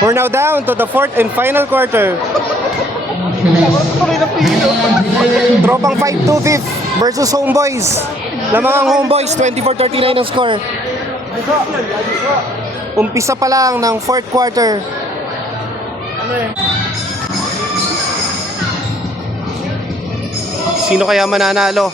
We're now down to the fourth and final quarter. Tropang 5-2-5 versus Homeboys. Lamangang Homeboys, 24-39 ang score. Umpisa pa lang ng fourth quarter. Sino kaya mananalo?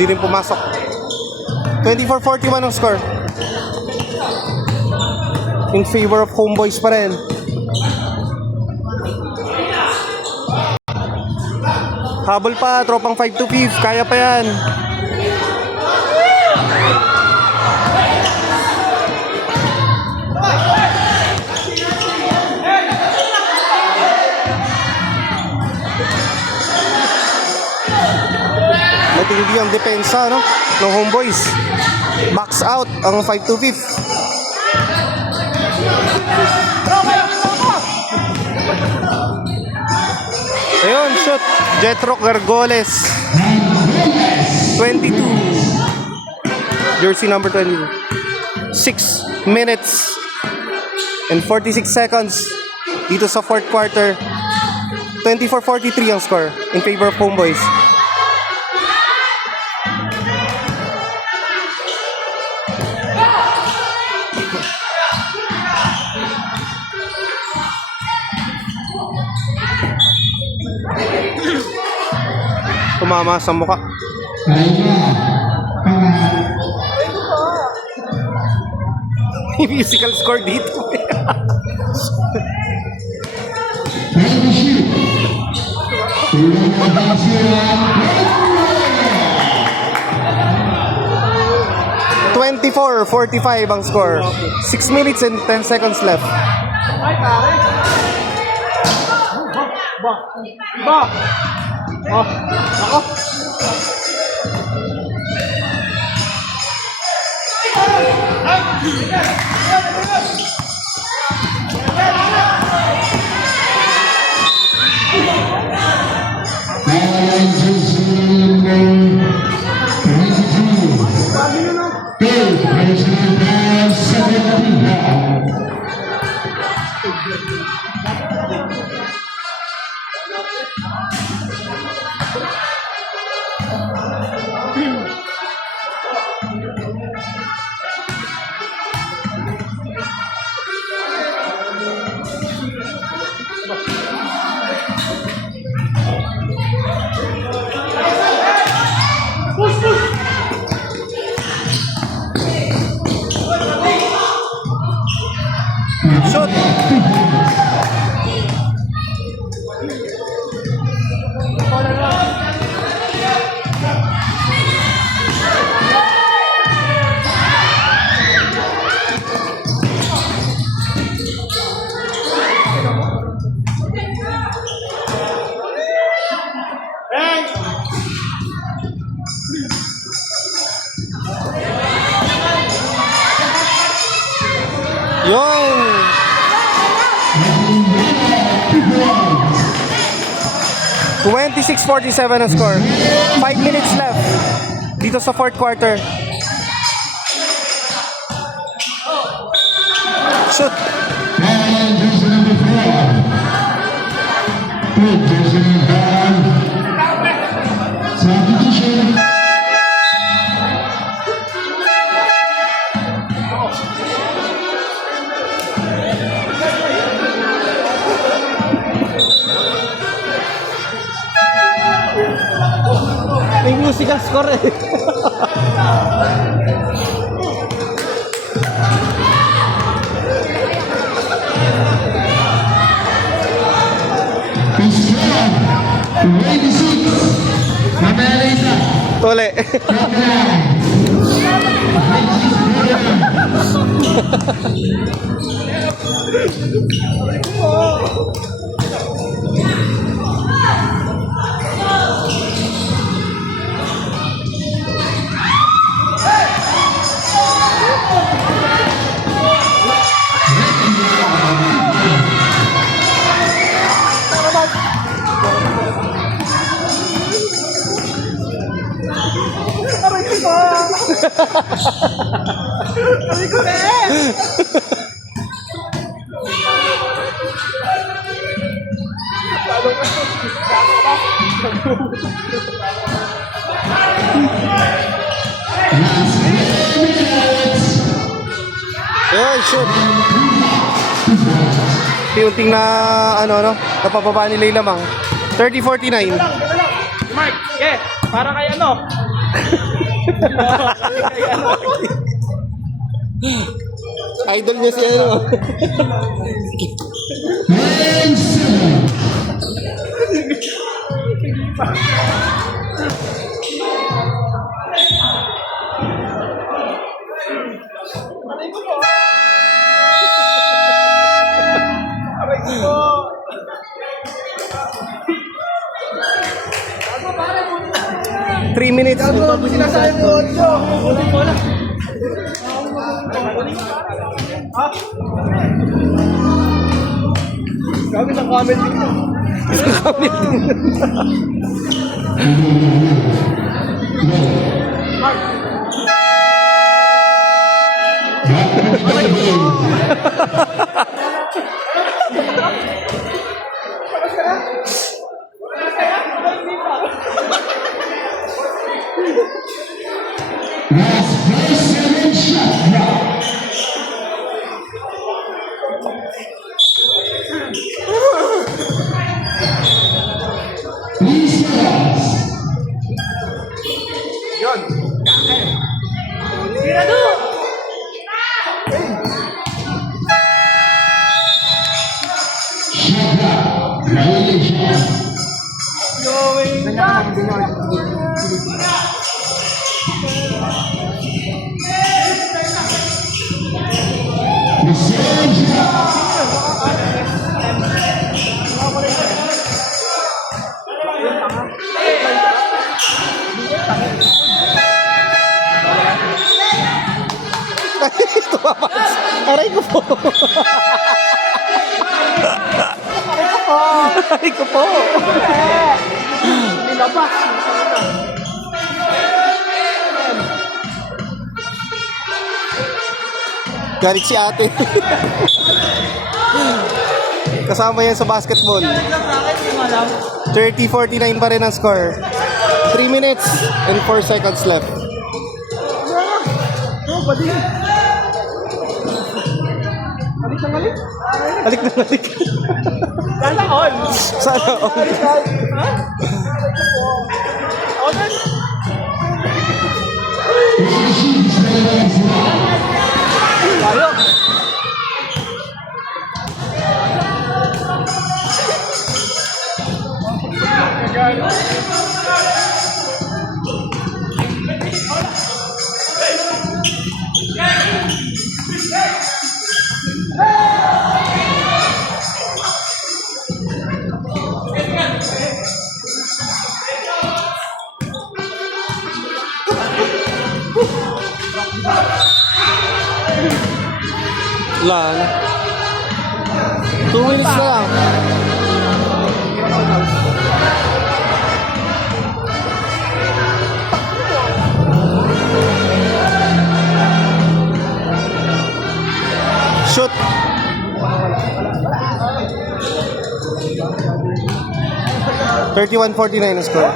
Hindi rin pumasok. 24-41 ang score. In favor of Homeboys pa rin. Habol pa, tropang 5-2-5. Kaya pa yan. Matindi ang depensa, no? Ng Homeboys. Box out ang 5-2-5. Ayun, shoot. Jetrock Gargoles. 22. Jersey number 22. 6 minutes and 46 seconds dito sa fourth quarter. 24-43 ang score in favor of Homeboys. Tumama sa mukha. May musical score dito. 24-45 ang score. 6 minutes and 10 seconds left. Oh, ako. Shoot. Yung 26-47 ang score. 5 minutes left dito sa fourth quarter. Shoot. May musical score eh. Tole. Ay, shit. Piunting na, napapaba ni Leila Mang. 30-49. Mark, yeah, para kay ano? Idol niya si ano. Three minutes. Kami sa comment dito. Yun. Kain. Tirado! Aray ko po. Aray ko po. Nilabas. Galit si ate. Kasama yan sa basketball. 30-49 pa rin ang score. 3 minutes and 4 seconds left. Alik na alik. Sana all. Sana all. Ha? All? Tayo. Lang. 2 minutes na lang. Shoot. $31-49 ang score.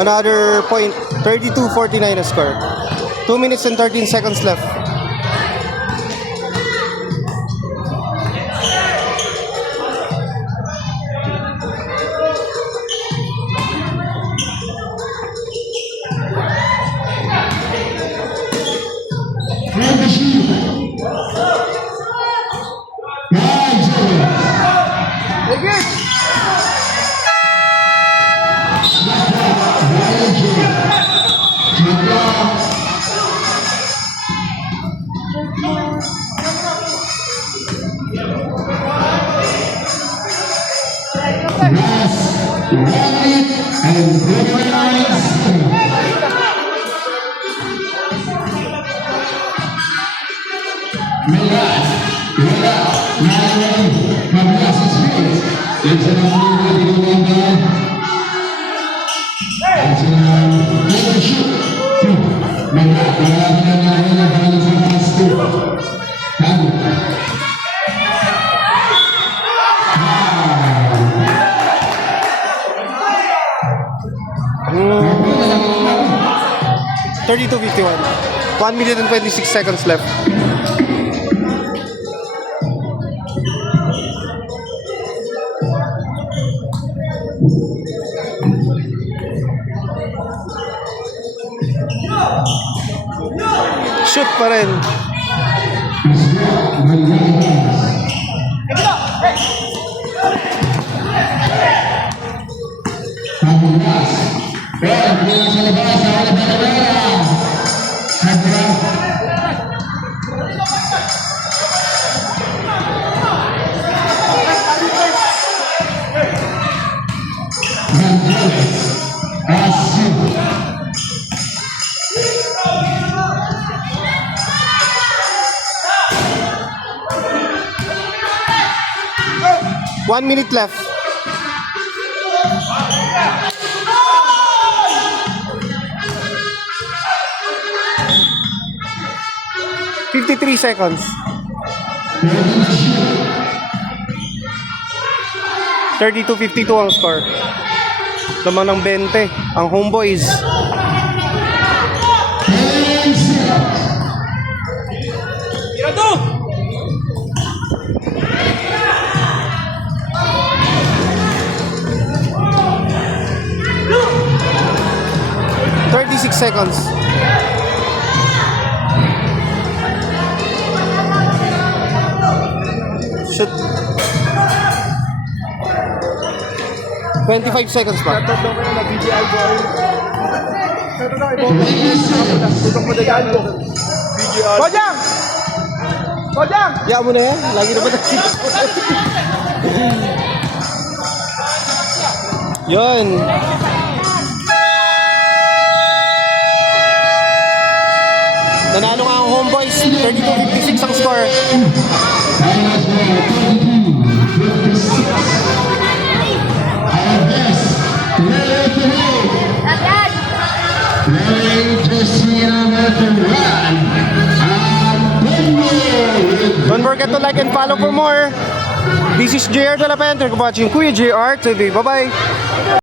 Another point. 32-49 ang score. 2 minutes and 13 seconds left. Mm. 32-51. 1 minute and 26 seconds left. Shoot pa rin. One minute left. $53 seconds. 32-52 ang score. Lamang ng 20 ang Homeboys. Tirado! 36 seconds. Shoot. 25 seconds pa. Tatlo ko na na BGI ko. Tutok mo dyan ko. BGI. Bojang! Bojang! Ya mo na yan. Lagi naman natin. Yun. Nanalo nga ang Homeboys. 32-56 ang score. Don't forget to like and follow for more. This is JR De La Panther watching Kuya JR TV. Bye-bye.